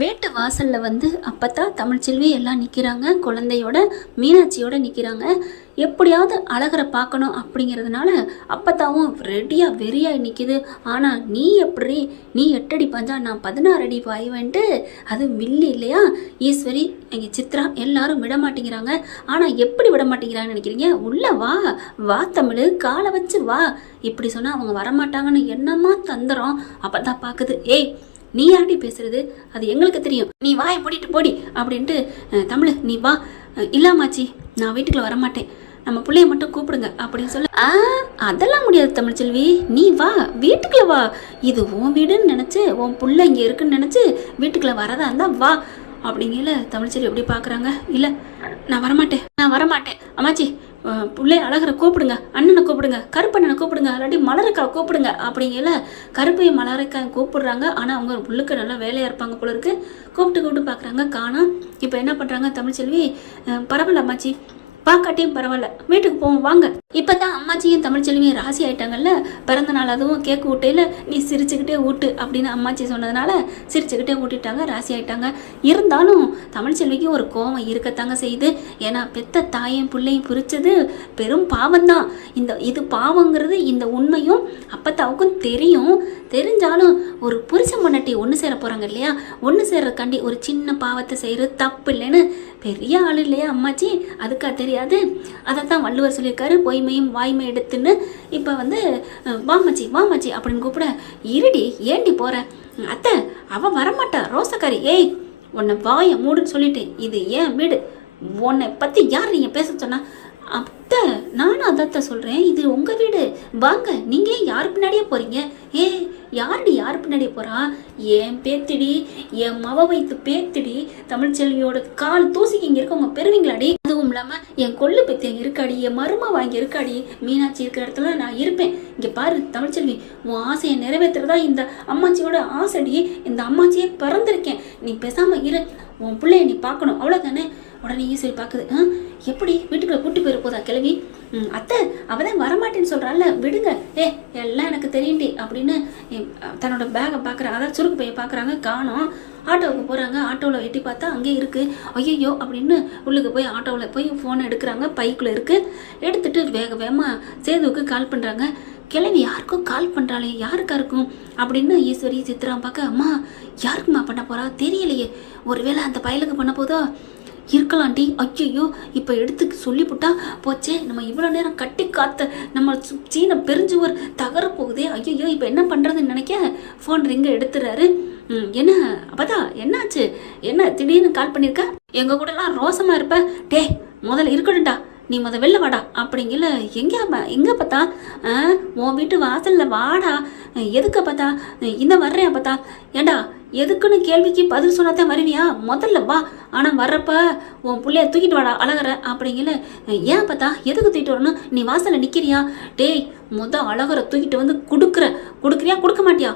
வீட்டு வாசல்ல வந்து அப்பதான் தமிழ்ச்செல்வி எல்லாம் நிற்கிறாங்க. குழந்தையோட மீனாட்சியோட நிற்கிறாங்க. எப்படியாவது அழகரை பார்க்கணும் அப்படிங்கிறதுனால அப்பத்தாவும் ரெடியாக வெறியாகி நிற்கிது. ஆனால் நீ எப்படி, நீ 8 அடி பாஞ்சா நான் 16 அடி பாய்வேன்ட்டு, அது மில்லி இல்லையா ஈஸ்வரி, எங்கள் சித்ரா எல்லாரும் விட மாட்டேங்கிறாங்க. ஆனால் எப்படி விட மாட்டேங்கிறாங்கன்னு நினைக்கிறீங்க? உள்ள வா வா தமிழ், காலை வச்சு வா. இப்படி சொன்னால் அவங்க வரமாட்டாங்கன்னு என்னமா தந்துடும். அப்போ தான் பார்க்குது, ஏய் நீ யார்டி பேசுறது, அது எங்களுக்கு தெரியும், நீ வாயை மூடிட்டு போடி அப்படின்ட்டு. தமிழ் நீ வா. இல்லாமாச்சி நான் வீட்டுக்குள்ள வரமாட்டேன், நம்ம பிள்ளைய மட்டும் கூப்பிடுங்க அப்படின்னு சொல்ல. அதெல்லாம் முடியாது தமிழ்ச்செல்வி, நீ வா வீட்டுக்குள்ள வா, இது உன் வீடுன்னு நினச்சி உன் பிள்ளை இங்கே இருக்குன்னு நினச்சி வீட்டுக்குள்ள வரதா இருந்தா வா அப்படிங்கல. தமிழ்ச்செல்வி எப்படி பார்க்குறாங்க, இல்லை நான் வரமாட்டேன் அம்மாச்சி, பிள்ளை அழகரை கூப்பிடுங்க, அண்ணனை கூப்பிடுங்க, கருப்பண்ணனை கூப்பிடுங்க, இல்லாட்டி மலரக்காவை கூப்பிடுங்க அப்படிங்கல. கருப்பையும் மலரக்காயும் கூப்பிடுறாங்க. ஆனால் அவங்க உள்ளுக்கு நல்லா வேலையாக இருப்பாங்க போல இருக்கு. கூப்பிட்டு பார்க்குறாங்க, காணோம். இப்போ என்ன பண்ணுறாங்க தமிழ்ச்செல்வி, பரவாயில்ல அம்மாச்சி பார்க்காட்டியும் பரவாயில்ல, வீட்டுக்கு போவோம் வாங்க. இப்போ தான் அம்மாச்சியும் தமிழ்ச்செல்வியும் ராசி ஆயிட்டாங்கல்ல, பிறந்த நாள் அதுவும் கேக்கு ஊட்டையில் நீ சிரிச்சுக்கிட்டே ஊட்டு அப்படின்னு அம்மாச்சி சொன்னதுனால சிரிச்சுக்கிட்டே ஊட்டிட்டாங்க, ராசி ஆயிட்டாங்க. இருந்தாலும் தமிழ்ச்செல்விக்கு ஒரு கோவம் இருக்கத்தாங்க செய்யுது. ஏன்னா பெத்த தாயும் பிள்ளையும் பிரித்தது பெரும் பாவம்தான். இது பாவங்கிறது இந்த உண்மையும் அப்பத்தாவுக்கும் தெரியும். தெரிஞ்சாலும் ஒரு புருஷன் பொண்டாட்டி ஒன்று சேர போகிறாங்க இல்லையா, ஒன்று சேர்றதுக்காண்டி ஒரு சின்ன பாவத்தை செய்கிறது தப்பு இல்லைன்னு பெரிய ஆள் இல்லையா அம்மாச்சி, அதுக்கா தெரியாது. அதை தான் வள்ளுவர் சொல்லியிருக்காரு, பொய்மையும் வாய்மை எடுத்துன்னு. இப்போ வந்து வாமாச்சி அப்படின்னு கூப்பிட, இருடி ஏண்டி போகிற, அத்தை அவள் வரமாட்டா ரோசக்காரி, ஏய் உன்னை வாயை மூடுன்னு சொல்லிட்டேன், இது ஏன் வீடு, உன்னை பற்றி யார் நீங்கள் பேச சொன்னா. அத்தை நானும் அதத்தை சொல்கிறேன், இது உங்கள் வீடு, வாங்க, நீங்கள் யார் பின்னாடியே போகிறீங்க. யார் பின்னாடியே போகிறா, என் பேத்திடி, என் மவ வைத்து பேத்திடி, தமிழ்ச்செல்வியோட கால் தூசிக்கு இங்கே இருக்க உங்க பெறுவீங்களாடி. அதுவும் இல்லாமல் என் கொள்ளு பேத்தி அங்கே இருக்காடி, என் மருமா வாங்கி இருக்காடி, மீனாட்சி இருக்கிற இடத்துல நான் இருப்பேன். இங்கே பாரு தமிழ்ச்செல்வி, உன் ஆசையை நிறைவேற்றுறதா இந்த அம்மாச்சியோட ஆசைடி, இந்த அம்மாச்சியே பிறந்திருக்கேன், நீ பேசாமல் இரு, உன் பிள்ளைய நீ பார்க்கணும் அவ்வளோதானே. உடனே ஈஸ்வரி பார்க்குது, எப்படி வீட்டுக்குள்ளே கூட்டி போயிட போதா கிளவி, அத்தை அவதான் வரமாட்டேன்னு சொல்கிறாள்ல விடுங்க, எல்லாம் எனக்கு தெரியுண்டி அப்படின்னு தன்னோட பேகை பார்க்குறாங்க, அதாவது சுருக்கு பையை பார்க்குறாங்க, காணோம். ஆட்டோவுக்கு போகிறாங்க, ஆட்டோவில் எட்டி பார்த்தா அங்கேயே இருக்குது. ஐயோ அப்படின்னு உள்ளுக்கு போய் ஆட்டோவில் போய் ஃபோனை எடுக்கிறாங்க, பைக்குள்ளே இருக்குது. எடுத்துகிட்டு வேகமாக சேதுவுக்கு கால் பண்ணுறாங்க. கிளவி யாருக்கும் கால் பண்ணுறாளே, யாருக்கா இருக்கும் அப்படின்னு ஈஸ்வரி சித்ரா பார்க்க, அம்மா யாருக்குமா பண்ண போகிறா தெரியலையே, ஒருவேளை அந்த பயலுக்கு பண்ண போதோ இருக்கலாண்டி. ஐயோ இப்போ எடுத்து சொல்லிவிட்டா போச்சே, நம்ம இவ்வளோ நேரம் கட்டி காத்த நம்ம சீனை பெருஞ்சுவர் தகர போகுதே. ஐயோ இப்போ என்ன பண்ணுறதுன்னு நினைக்க ஃபோன் ரிங்க எடுத்துறாரு. என்ன அப்பதா என்னாச்சு, என்ன திடீர்னு கால் பண்ணியிருக்க, எங்கள் கூடலாம் ரோசமாக இருப்ப, முதல்ல இருக்கணும்டா, நீ வெளில வாடா அப்படிங்கல. எங்கே பார்த்தா, உன் வீட்டு வாசலில் வாடா. எதுக்கு பார்த்தா, இந்த வர்றேன் பார்த்தா, ஏண்டா எதுக்குன்னு கேள்விக்கு பதில் சொன்னாதான் வருவியா, முதல்ல வா, ஆனால் வர்றப்ப உன் பிள்ளைய தூக்கிட்டு வாடா அழகற அப்படிங்கல. ஏன் பார்த்தா எதுக்கு தூக்கிட்டு வரணும், நீ வாசலில் நிற்கிறியா, அழகரை தூக்கிட்டு வந்து கொடுக்குறியா கொடுக்க மாட்டியா,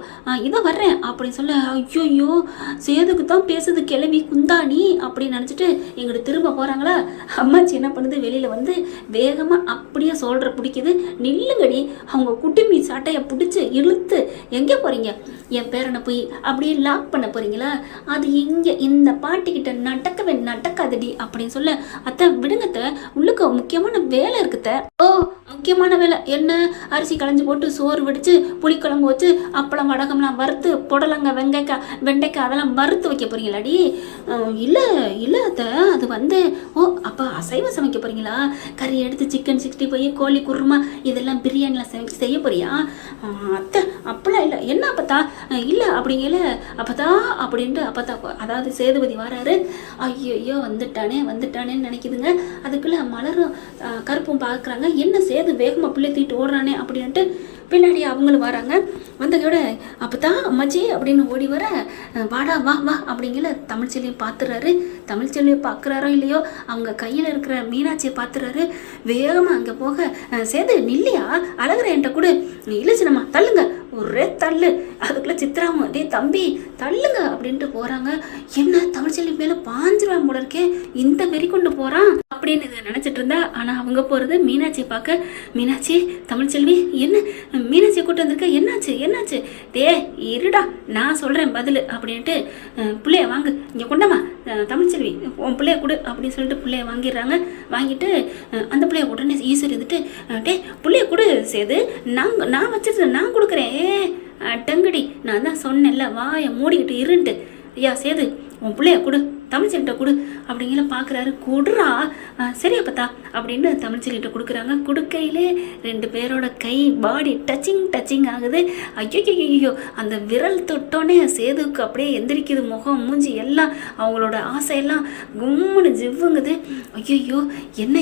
இதை வர்றேன் அப்படின்னு சொல்ல. ஐயோ சேதுக்கு தான் பேசுது கிளவி குந்தாணி அப்படின்னு நினச்சிட்டு எங்கிட்ட திரும்ப போகிறாங்களா. அம்மாச்சி என்ன பண்ணுது, வெளியில் வந்து வேகமாக அப்படியே சொல்கிற பிடிக்குது, நில்லுங்கடி, அவங்க குட்டிமீ சாட்டையை பிடிச்சி இழுத்து எங்கே போகிறீங்க, என் பேரனை போய் அப்படியே லாக் பண்ண போகிறீங்களா, அது இங்கே இந்த பாட்டிக்கிட்ட நடக்காதடி அப்படின்னு சொல்ல. அத்தை விடுங்கத்த, உள்ளுக்கு முக்கியமான வேலை இருக்குத்த. முக்கியமான வேலை என்ன, அரிசி களைஞ்சி போட்டு சோறு வடித்து புளிக்குழம்பு வச்சு அப்பளம் வடகம்லாம் வறுத்து புடலங்க வெண்டைக்காய் அதெல்லாம் வறுத்து வைக்க போகிறீங்களாடி. இல்லை அத்தை, அது வந்து அப்போ அசைவம் சமைக்க போகிறீங்களா, கறி எடுத்து சிக்கன் 65 கோழி குருமா இதெல்லாம் பிரியாணிலாம் செய்ய போறியா. அத்தை அப்பெல்லாம் இல்லை, என்ன அப்பத்தா இல்லை அப்படிங்கல. அப்பதா அப்படின்ட்டு அப்பத்தா, அதாவது சேதுபதி வராரு. ஐயோ வந்துட்டானேன்னு நினைக்குதுங்க. அதுக்குள்ள மலரும் கருப்பும் பார்க்குறாங்க, என்ன சேது வேகமாக பிள்ளை தூக்கிட்டு ஓடுறானே அப்படின்ட்டு பின்னாடி அவங்களும் வராங்க. வந்ததோட அப்பதான் அம்மாச்சி அப்படின்னு ஓடி வர, வாடா வா அப்படிங்கிற தமிழ்ச்செல்வியை பார்த்துறாரு. தமிழ்ச்செல்வியை பார்க்குறாரோ இல்லையோ, அவங்க கையில் இருக்கிற மீனாட்சியை பார்த்துறாரு. வேகமாக அங்கே போக, சேது நில்லையா, அழகிற என்கிட்ட கூட இல்லை சின்னம்மா தள்ளுங்க, ஒரே தள்ளு. அதுக்குள்ள சித்ராவும் தம்பி தள்ளுங்க அப்படின்ட்டு போகிறாங்க. என்ன தமிழ்ச்செல்வி மேலே பாஞ்சிருவான் போல இருக்கே, இந்த வெறி கொண்டு போகிறான் அப்படி அப்படின்னு இதை நினச்சிட்டு இருந்தா. ஆனால் அவங்க போகிறது மீனாட்சியை பார்க்க. மீனாட்சி, தமிழ்ச்செல்வி, என்ன மீனாட்சியை கூட்டு வந்திருக்க? என்னாச்சு என்னாச்சு? இருடா, நான் சொல்கிறேன் பதில் அப்படின்ட்டு, பிள்ளைய வாங்கு, இங்கே கொண்டமா தமிழ்ச்செல்வி, உன் பிள்ளைய கொடு அப்படின்னு சொல்லிட்டு பிள்ளைய வாங்கிடுறாங்க. வாங்கிட்டு அந்த பிள்ளைய உடனே ஈஸ்வரி இருந்துட்டு, பிள்ளைய கொடு சேது, நான் வச்சிருந்தேன், நான் கொடுக்குறேன். டங்கடி, நான் தான் சொன்னேன்ல, வாயை மூடிக்கிட்டு இருந்துட்டு. ஐயா சேது, உன் பிள்ளைய கொடு, தமிழ்ச்செல்கிட்ட கொடு அப்படிங்கிற பார்க்குறாரு. கொடுறா, சரியா பார்த்தா அப்படின்னு தமிழ்ச்செல்கிட்ட கொடுக்குறாங்க. கொடுக்கையிலே 2 பேரோட கை பாடி டச்சிங் ஆகுது. ஐயோ, அந்த விரல் தொட்டோன்னே சேதுக்கு அப்படியே எந்திரிக்குது, முகம் மூஞ்சி எல்லாம், அவங்களோட ஆசையெல்லாம் கும்முன்னு ஜிவ்வுங்குது. ஐயோ, என்ன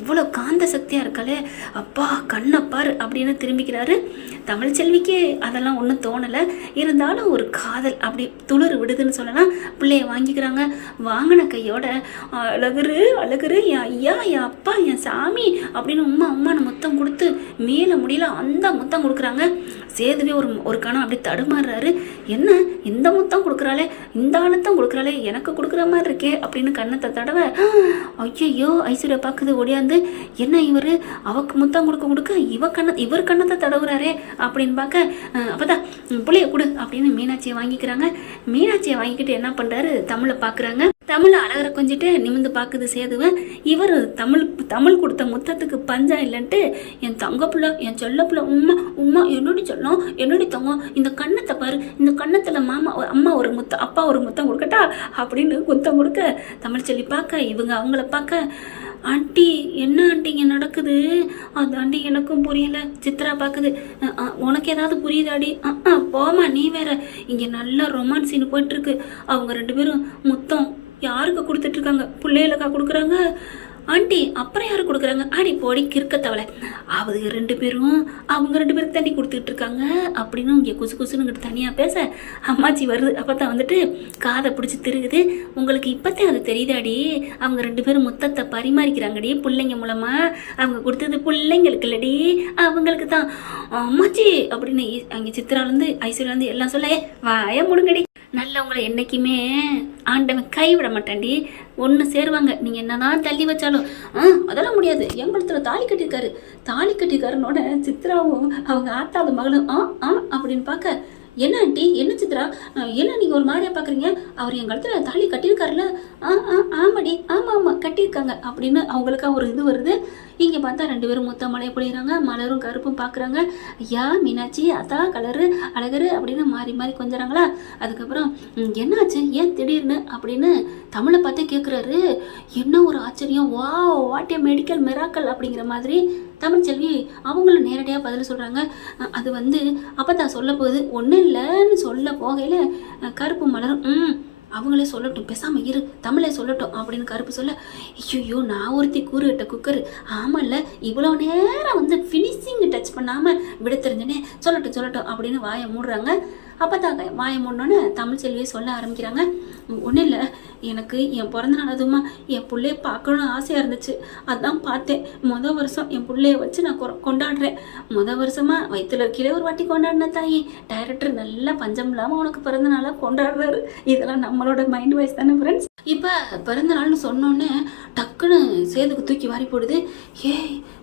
இவ்வளோ காந்த சக்தியாக இருக்காளே, அப்பா கண்ணப்பார் அப்படின்னு திரும்பிக்கிறாரு. தமிழ்ச்செல்விக்கு அதெல்லாம் ஒன்றும் தோணலை, இருந்தாலும் ஒரு காதல் அப்படி துளிர் விடுதுன்னு சொல்லலாம். பிள்ளைய வாங்கிக்கிறாங்க. வாங்கின கையோட அழகுரு என் ஐயா, என் அப்பா, என் சாமி அப்படின்னு உம்மான்னு முத்தம் கொடுத்து மேலே முடியல அந்த முத்தம் கொடுக்குறாங்க. சேதுவே ஒரு கணம் அப்படி தடுமாறுறாரு. என்ன இந்த முத்தம் கொடுக்குறாளே, இந்த ஆழத்தம் கொடுக்குறாளே, எனக்கு கொடுக்குற மாதிரி இருக்கே அப்படின்னு கண்ணத்தை தடவை. ஐயோ, ஐஸ்வர்யா பார்க்குது ஓடியாந்து. என்ன இவர் அவக்கு முத்தம் கொடுக்க இவர் கண்ணத்தை தடவுறாரே அப்படின்னு பார்க்க, அப்பதான் புள்ளைய கொடு அப்படின்னு மீனாட்சியை வாங்கிக்கிறாங்க. மீனாட்சியை வாங்கிக்கிட்டு என்ன பண்ணுறாரு, தமிழை பார்க்குறாங்க. தமிழ் அழகரை கொஞ்சிட்டு நிமிந்து பார்க்குது சேதுவன். இவர் தமிழ் கொடுத்த முத்தத்துக்கு பஞ்சம் இல்லைன்ட்டு, என் தங்க பிள்ளை, என் செல்ல பிள்ளை, உம்மா என்னடி சொல்லும், என்னடி தங்கம், இந்த கண்ணத்தை பாரு, இந்த கண்ணத்தில் அம்மா ஒரு முத்தம், அப்பா ஒரு முத்தம் கொடுக்கட்டா அப்படின்னு முத்தம் கொடுக்க, தமிழ்ச்செல்வி பார்க்க, இவங்க அவங்கள பார்க்க, ஆண்டி என்ன ஆண்டி இங்கே நடக்குது? அது ஆண்டி எனக்கும் புரியல. சித்ரா பார்க்குது. உனக்கு ஏதாவது புரியுதாடி? போமா, நீ வேற. இங்கே நல்லா ரொமான்ஸ் சீன் போயிட்டுருக்கு. அவங்க 2 பேரும் முத்தம் யாருக்கு கொடுத்துட்ருக்காங்க? பிள்ளைகளுக்கா கொடுக்குறாங்க? ஆண்டி அப்புறம் யாரும் கொடுக்குறாங்க? ஆடி போடி கிறுக்கத்தவளை, அவங்க 2 பேரும் அவங்க 2 பேருக்கு தண்ணி கொடுத்துட்டு இருக்காங்க அப்படின்னு இங்கே குசுன்னு தனியாக பேச, அம்மாச்சி வருது. அப்போ தான் வந்துட்டு காதை பிடிச்சி திருகுது. உங்களுக்கு இப்போத்தான் அது தெரியுதாடி, அவங்க 2 பேரும் முத்தத்தை பரிமாறிக்கிறாங்கடி பிள்ளைங்க மூலமாக. அவங்க கொடுத்தது பிள்ளைங்களுக்கு இல்லடி, அவங்களுக்கு தான். அம்மாச்சி அப்படின்னு அங்கே சித்திராலேருந்து ஐஸ்வர்யாலேருந்து எல்லாம் சொல்ல, வாய முடுங்கடி, நல்லவங்களை என்றைக்குமே ஆண்டவன் கைவிட மாட்டாண்டி, ஒன்று சேருவாங்க. நீங்கள் என்னதான் தள்ளி வச்சாலும் அதெல்லாம் முடியாது. எங்களுக்கு தாலி கட்டியிருக்காருன்னோட சித்ராவும் அவங்க ஆத்தாத மகளும் அப்படின்னு பார்க்க, என்ன ஆண்டி, என்ன சித்ரா, என்ன நீங்கள் ஒரு மாதிரியா பார்க்குறீங்க? அவர் என் கழுத்தில் தாலி கட்டியிருக்காருல்ல? ஆமாடி, ஆமாம் கட்டியிருக்காங்க அப்படின்னு அவங்களுக்கா ஒரு இது வருது. இங்கே பார்த்தா 2 பேரும் மொத்தம் மழையை பொழிகிறாங்க. மலரும் கருப்பும் பார்க்குறாங்க. ஐயா மீனாட்சி, அதா கலரு அழகரு அப்படின்னு மாறி கொஞ்சறாங்களா. அதுக்கப்புறம் என்னாச்சு, ஏன் திடீர்னு அப்படின்னு தமிழை பார்த்தே கேட்குறாரு. என்ன ஒரு ஆச்சரியம், வாட் ஏ மெடிக்கல் மிராக்கல் அப்படிங்கிற மாதிரி தமிழ்ச்செல்வி அவங்களும் நேரடியாக பதில் சொல்கிறாங்க. அது அப்போ தான் சொல்ல போகுது. ஒன்றும் இல்லைன்னு சொல்ல போகையில் கருப்பு மலரும் அவங்களே சொல்லட்டும், பேசாமல் இரு, தமிழே சொல்லட்டும் அப்படின்னு கருப்பு சொல்ல, ஐயோ நான் ஒருத்தி கூறுகிட்ட குக்கரு, ஆமாம்ல இவ்வளோ நேரம் ஃபினிஷிங் டச் பண்ணாமல் விட தெரிஞ்சனே, சொல்லட்டும் அப்படின்னு வாயை மூடுறாங்க. அப்போ தாங்க வாயை மூடனோன்னு தமிழ்ச்செல்வியை சொல்ல ஆரம்பிக்கிறாங்க. ஒன்றும் இல்லை, எனக்கு என் பிறந்த நாள் அதுமா என் பிள்ளைய பார்க்கணுன்னு ஆசையாக இருந்துச்சு, அதான் பார்த்தேன். வருஷம் என் பிள்ளைய வச்சு நான் கொண்டாடுறேன். வருஷமாக வயிற்றுல கீழே ஒரு வாட்டி கொண்டாடின தாயி, டைரக்டர் நல்லா பஞ்சம் இல்லாமல் உனக்கு பிறந்த நாளாக கொண்டாடுறாரு. இதெல்லாம் நம்மளோட மைண்ட் வாய்ஸ் தானே ஃப்ரெண்ட்ஸ். இப்போ பிறந்த நாள்னு சொன்னோன்னே டக்குன்னு சேதுக்கு தூக்கி வாரி போடுது.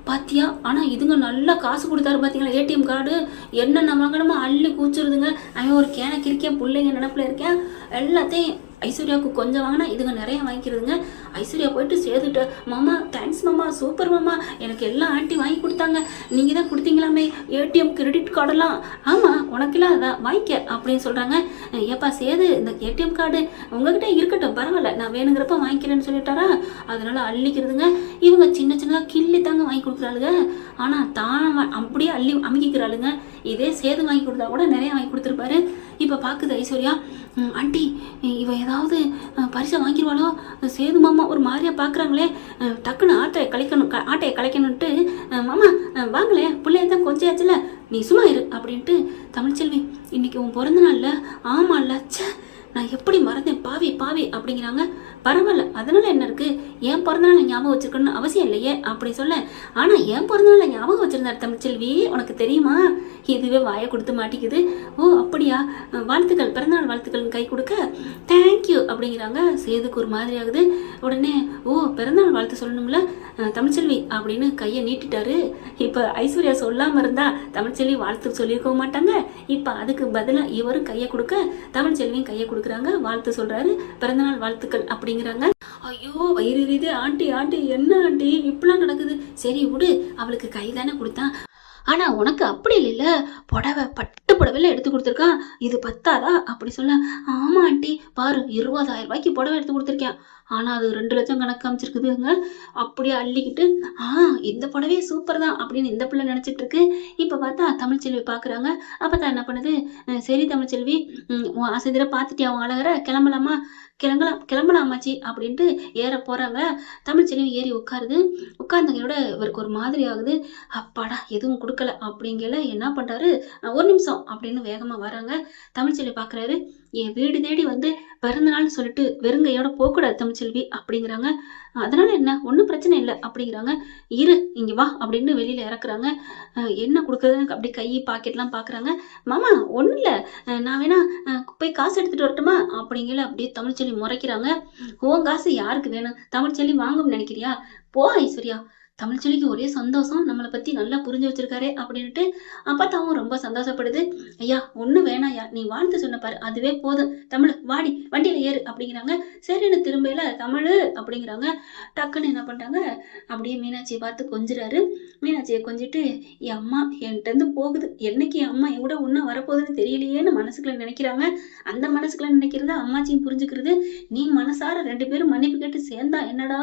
பாத்தியா, ஆனால் இதுங்க நல்லா காசு கொடுத்தாரு பார்த்தீங்களா, ஏடிஎம் கார்டு என்னென்ன வாங்கணுமோ அள்ளி கூச்சிருதுங்க. அவன் ஒரு கேனக்கு இருக்கேன், பிள்ளைங்க நினப்பில் இருக்கேன், எல்லாத்தையும் ஐஸ்வர்யாவுக்கு கொஞ்சம் வாங்கினா இதுங்க நிறைய வாங்கிக்கிறதுங்க. ஐஸ்வர்யா போயிட்டு சேதுட்ட, மாமா தேங்க்ஸ் மாமா, சூப்பர் மாமா, எனக்கு எல்லாம் ஆண்டி வாங்கி கொடுத்தாங்க, நீங்கள் தான் கொடுத்தீங்களாமே ஏடிஎம் கிரெடிட் கார்டெல்லாம். ஆமாம் உனக்கெல்லாம் அதான் வாங்கிக்க அப்படின்னு சொல்கிறாங்க. ஏப்பா சேது, இந்த ஏடிஎம் கார்டு உங்ககிட்ட இருக்கட்டும், பரவாயில்ல, நான் வேணுங்கிறப்ப வாங்கிக்கிறேன்னு சொல்லிட்டாரா, அதனால அள்ளிக்கிறதுங்க. இவங்க சின்னதாக கிள்ளி தாங்க வாங்கி கொடுக்குறாளுங்க, ஆனால் தான் அப்படியே அள்ளி அமுக்கிக்கிறாளுங்க. இதே சேது வாங்கி கொடுத்தா கூட நிறைய வாங்கி கொடுத்துருப்பாரு. இப்போ பார்க்குது ஐஸ்வர்யா, ஆண்டி இவ ஏதாவது பரிசை வாங்கிடுவாளோ, சேது மாமா ஒரு மாதிரியா பார்க்குறாங்களே, டக்குன்னு ஆட்டையை கலைக்கணுன்ட்டு, மாமா வாங்களே, பிள்ளைய தான் கொஞ்சம் ஆச்சுல, நீ சும்மா இரு அப்படின்ட்டு, தமிழ்ச்செல்வி இன்னைக்கு உன் பிறந்த நாள்ல? ஆமாம்ல, ச்சே நான் எப்படி மறந்தேன், பாவி அப்படிங்கிறாங்க. பரவாயில்ல, அதனால என்ன இருக்கு, என் பிறந்தநாளை ஞாபகம் வச்சிருக்கணும்னு அவசியம் இல்லையே அப்படி சொல்ல. ஆனால் என் பிறந்தநாளை ஞாபகம் வச்சிருந்தாரு தமிழ்ச்செல்வி, உனக்கு தெரியுமா? இதுவே வாயை கொடுத்து மாட்டிக்குது. ஓ அப்படியா, வாழ்த்துக்கள், பிறந்தநாள் வாழ்த்துக்கள்னு கை கொடுக்க, தேங்க்யூ அப்படிங்கிறாங்க. சேதுக்கு ஒரு மாதிரி ஆகுது. உடனே ஓ பிறந்தநாள் வாழ்த்து சொல்லணும்ல தமிழ்ச்செல்வி அப்படின்னு கையை நீட்டிட்டாரு. இப்போ ஐஸ்வர்யா சொல்லாமல் இருந்தா தமிழ்ச்செல்வி வாழ்த்து சொல்லியிருக்க மாட்டாங்க. இப்போ அதுக்கு பதிலாக இவரும் கையை கொடுக்க தமிழ்ச்செல்வியும் கையை கொடுக்குறாங்க. வாழ்த்து சொல்கிறாரு. பிறந்தநாள் வாழ்த்துக்கள் அப்படிங்கிறாங்க. ஐயோ வயிறு எரியுது. ஆண்டி ஆண்டி என்ன ஆண்டி இப்படிலாம் நடக்குது? சரி விடு, அவளுக்கு கை தானே கொடுத்தான். ஆனா உனக்கு அப்படி இல்லைல்ல, புடவை பட்டு புடவைல எடுத்து கொடுத்துருக்கான். இது பத்தாதா அப்படி சொல்ல, ஆமா ஆண்டி பாரு 20,000 ரூபாய்க்கு புடவை எடுத்து கொடுத்துருக்கேன். ஆனா அது 2 லட்சம் கணக்கு காமிச்சிருக்குதுங்க. அப்படியே அள்ளிக்கிட்டு இந்த புடவையே சூப்பர் தான் அப்படின்னு இந்த பிள்ளை நினைச்சிட்டு இருக்கு. இப்ப பார்த்தா தமிழ்ச்செல்வி பாக்குறாங்க. அப்பதான் என்ன பண்ணுது, சரி தமிழ்ச்செல்வி, உன் ஆசை தீர பார்த்துட்டியா உன் அழகரை, கிளம்பலாமா? கிளம்பலாமாச்சி அப்படின்ட்டு ஏற போறாங்க. தமிழ்ச்செல்வி ஏறி உட்காருது. உட்கார்ந்தவங்களோட இவருக்கு ஒரு மாதிரி ஆகுது. அப்பாடா எதுவும் கொடுக்கல அப்படிங்கல என்ன பண்றாரு, ஒரு நிமிஷம் அப்படின்னு வேகமா வராங்க. தமிழ்ச்செல்வி பாக்குறாரு. என் வீடு தேடி வந்து பிறந்தநாள்னு சொல்லிட்டு வெறுங்கையோட போகக்கூடாது தமிழ்ச்செல்வி அப்படிங்கிறாங்க. அதனால என்ன, ஒன்றும் பிரச்சனை இல்லை அப்படிங்கிறாங்க. இரு இங்க வா அப்படின்னு வெளியில இறக்குறாங்க. என்ன கொடுக்குறதுன்னு அப்படி கை பாக்கெட்லாம் பாக்குறாங்க. மாமா ஒன்றும் இல்லை, நான் வேணா போய் காசு எடுத்துட்டு வரட்டுமா அப்படிங்கல அப்படியே தமிழ்ச்செல்வி முறைக்கிறாங்க. உன் காசு யாருக்கு வேணும்? தமிழ்ச்செல்வி வாங்கும்னு நினைக்கிறியா? போ ஐஸ்வர்யா. தமிழ்ச்செல்விக்கு ஒரே சந்தோஷம், நம்மளை பத்தி நல்லா புரிஞ்சு வச்சிருக்காரு அப்படின்ட்டு. அப்பத்தாவும் ரொம்ப சந்தோஷப்படுது. ஐயா ஒன்றும் வேணாயா, நீ வாழ்த்து சொன்ன பாரு அதுவே போதும். தமிழ் வாடி வண்டியில ஏறு அப்படிங்கிறாங்க. சரின்னு திரும்பல தமிழ் அப்படிங்கிறாங்க. டக்குன்னு என்ன பண்ணிட்டாங்க, அப்படியே மீனாட்சியை பார்த்து கொஞ்சுறாரு. மீனாட்சியை கொஞ்சிட்டு, என் அம்மா என்கிட்ட இருந்து போகுது, என்னைக்கு என் அம்மா என் கூட ஒன்றா வரப்போகுதுன்னு தெரியலையேன்னு மனசுக்குள்ள நினைக்கிறாங்க. அந்த மனசுக்குள்ள நினைக்கிறத அம்மாச்சியும் புரிஞ்சுக்கிறது. நீ மனசார 2 பேரும் மன்னிப்பு கேட்டு சேர்ந்தா என்னடா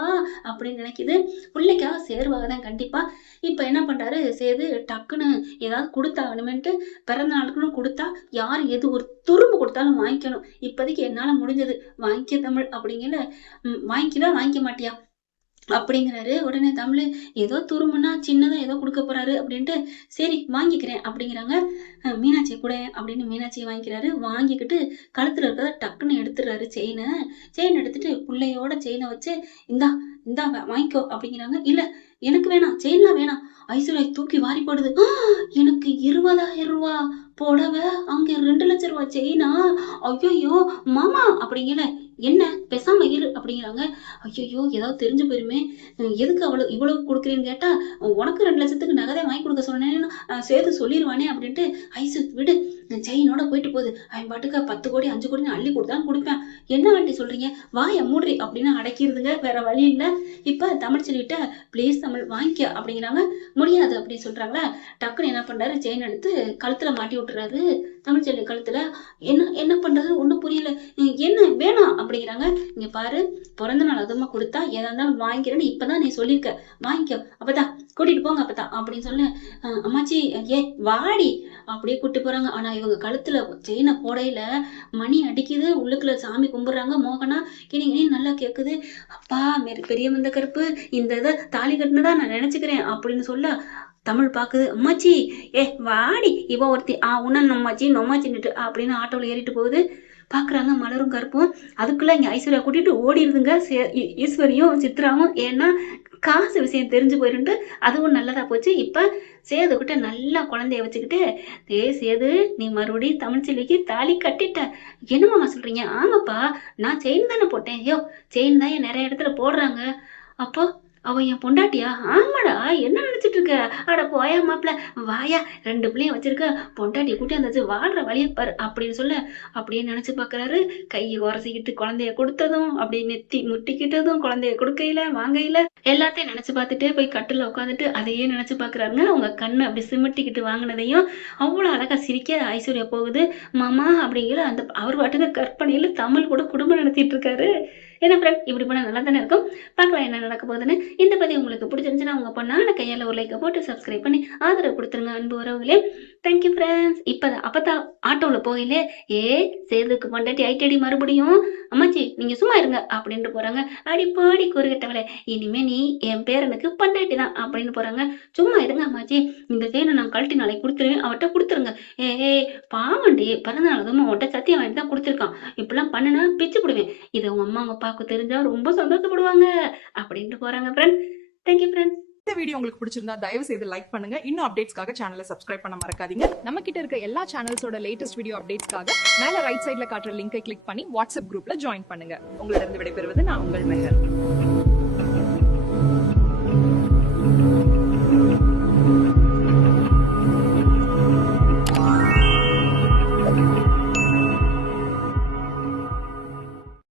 அப்படின்னு நினைக்குது. பிள்ளைக்காக சேருவாங்க தான் கண்டிப்பா. இப்ப என்ன பண்றாரு சேது, டக்குன்னு ஏதாவது கொடுத்தாகணுமேன்ட்டு பிறந்த நாளுக்குன்னு கொடுத்தா யார் எது ஒரு துரும்பு கொடுத்தாலும் வாங்கிக்கணும். இப்போதைக்கு என்னால முடிஞ்சது வாங்கிக்க தமிழ் அப்படிங்கல. வாங்கிக்கவா வாங்கிக்க மாட்டியா அப்படிங்கிறாரு. உடனே தமிழ் ஏதோ துரும்புனா சின்னதா ஏதோ கொடுக்க போறாரு அப்படின்ட்டு சரி வாங்கிக்கிறேன் அப்படிங்கிறாங்க. மீனாட்சியை கூட அப்படின்னு மீனாட்சியை வாங்கிக்கிறாரு. வாங்கிக்கிட்டு கழுத்துல இருக்கிறத டக்குன்னு எடுத்துடுறாரு. செயின் எடுத்துட்டு பிள்ளையோட செயினை வச்சு இந்தா இந்தா வாங்கிக்கோ அப்படிங்கிறாங்க. இல்ல எனக்கு வேணாம், செயின்லாம் வேணாம். ஐஸ்வர்யா தூக்கி வாரி போடுது. எனக்கு 20,000 ரூபா புடவை, அங்க 2 லட்சம் ரூபா செயினா? ஐயோ மாமா அப்படிங்கல. என்ன பேசாம இரு அப்படிங்கிறாங்க. ஐயோ ஏதாவது தெரிஞ்சு போயிருமே, எதுக்கு இவ்வளவு கொடுக்குறேன்னு கேட்டா, உனக்கு 2 லட்சத்துக்கு நகை வாங்கி கொடுக்க சொன்னேன்னு சேர்த்து சொல்லிடுவானே அப்படின்ட்டு. ஐசு விடு, செயினோட போயிட்டு போகுது, அவன் பாட்டுக்கு 10 கோடி 5 கோடி அள்ளி கொடுத்தான்னு கொடுப்பேன். என்ன ஆண்டி சொல்றீங்க, வாய மூடுறி அப்படின்னு அடக்கிடுதுங்க. வேற வழி இல்லை. இப்ப தமிழ்ச்செல்விட்ட ப்ளீஸ் தமிழ் வாங்கிக்க அப்படிங்கிறாங்க. முடியாது அப்படின்னு சொல்றாங்களா. டக்குன்னு என்ன பண்றாரு, செயின் எடுத்து கழுத்துல மாட்டி விட்டுறாரு. தமிழ்ச்செல்வி கழுத்துல. என்ன பண்றது ஒண்ணும் புரியல. என்ன வேணாம் அப்படிங்கிறாங்க. இங்க பாரு, பிறந்த நாள் அதுமா கொடுத்தா ஏதா இருந்தாலும் வாங்கிக்கிறேன்னு இப்பதான் நீ சொல்லியிருக்க, வாங்கிக்கோ. அப்பதான் கூட்டிட்டு போங்க அப்பதான் அப்படின்னு சொல்ல, அம்மாச்சி ஏ வாடி அப்படியே கூட்டு போறாங்க. ஆனா இவங்க கழுத்துல செயினை போடையில மணி அடிக்குது. உள்ளுக்குள்ள சாமி கும்பிடுறாங்க. மோகனா கிணி நல்லா கேக்குது. அப்பா பெரிய மந்த கருப்பு, இந்த இதை தாலி கட்டினதா நான் நினைச்சுக்கிறேன் அப்படின்னு சொல்ல, தமிழ் பாக்குது. அம்மாச்சி வாடி, இவ ஒருத்தி உன்ன நொம்மாச்சின்னுட்டு அப்படின்னு ஆட்டோவில் ஏறிட்டு போகுது. பாக்குறாங்க மலரும் கருப்பும். அதுக்குள்ள இங்க ஐஸ்வர்யா கூட்டிட்டு ஓடிடுதுங்க ஈஸ்வரியும் சித்ராவும். ஏன்னா காசு விஷயம் தெரிஞ்சு போயிருந்து. அதுவும் நல்லதா போச்சு. இப்ப சேதுகிட்ட நல்லா குழந்தைய வச்சுக்கிட்டு, சேது நீ மறுபடியும் தமிழ்ச்செல்விக்கு தாலி கட்டிட்ட. என்னமாமா சொல்றீங்க? ஆமாப்பா, நான் செயின் தானே போட்டேன். செயின் தான் நிறைய இடத்துல போடுறாங்க. அப்போ அவ என் பொண்டாட்டியா? ஆமாடா, என்ன நினைச்சிட்டு இருக்க? அட போயா மாப்பிள்ள, வாயா, 2 பிள்ளையும் வச்சிருக்க, பொண்டாட்டி கூட்டி வந்தாச்சு, வாழ்ற வழியை பாரு அப்படின்னு சொல்ல, அப்படியே நினைச்சு பாக்குறாரு. கையை உரசிக்கிட்டு குழந்தைய கொடுத்ததும், அப்படியே நெத்தி முட்டிக்கிட்டதும், குழந்தைய கொடுக்கையில வாங்கையில எல்லாத்தையும் நினைச்சு பார்த்துட்டே போய் கட்டுல உட்காந்துட்டு அதையே நினைச்சு பாக்குறாருங்க. அவங்க கண்ணு அப்படி சிமிட்டிக்கிட்டு வாங்கினதையும் அவ்வளவு அழகா சிரிக்க ஐஸ்வர்யா போகுது. மாமா அப்படிங்கிற அந்த அவர் பாட்டுக்கு கற்பனையில தமிழ் கூட குடும்பம் நடத்திட்டு இருக்காரு. என்ன ஃப்ரெண்ட், இப்படி பண்ணால் நல்லா தானே இருக்கும். பார்க்கலாம் என்ன நடக்க போகுதுன்னு. இந்த பதிவு உங்களுக்கு பிடிச்சிருந்துச்சுன்னா உங்கள் பொண்ணான கையால் ஒரு லைக்கை போட்டு சப்ஸ்கிரைப் பண்ணி ஆதரவு கொடுத்துருங்க அன்பு உறவுகளே. Thank you friends. இப்போ அப்பதான் ஆட்டோவில் போகல, சேதுக்கு பொண்டாட்டி ஐட்டடி மறுபடியும் அம்மாச்சி நீங்கள் சும்மா இருங்க அப்படின்ட்டு போகிறாங்க. அடி பாடி கூறுகட்டவளே, இனிமே நீ என் பேரனுக்கு பொண்டாட்டி தான் அப்படின்னு போகிறாங்க. சும்மா இருங்க அம்மாச்சி, இந்த செயினை நான் கழட்டி நாளைக்கு கொடுத்துருவேன், அவர்கிட்ட கொடுத்துருங்க. பாவண்டி, பிறந்தநாள் அதுவும் அவன்கிட்ட சத்தியம் வாங்கிட்டு தான் கொடுத்துருக்கான், இப்படிலாம் பண்ணுனா பிச்சு போடுவேன், இதை உங்க அம்மா உங்க அப்பாவுக்கு தெரிஞ்சா ரொம்ப சந்தோஷப்படுவாங்க அப்படின்ட்டு போறாங்க ஃப்ரெண்ட். Thank you friend. இந்த வீடியோ உங்களுக்கு பிடிச்சிருந்தா தயவு செய்து லைக் பண்ணுங்க. இன்னும் அப்டேட்ஸ்க்காக சேனலை சப்ஸ்கிரைப் பண்ண மறக்காதீங்க. நம்ம கிட்ட இருக்க எல்லா சேனல்ஸோட லேட்டஸ்ட் வீடியோ அப்டேட்ஸ்க்காக மேல ரைட் சைடுல காட்டுற லிங்கை கிளிக் பண்ணி வாட்ஸ்அப் குரூப்ல ஜாயின் பண்ணுங்க. உங்களிடம் விடைபெறுவது நான் உங்கள் மெஹர்.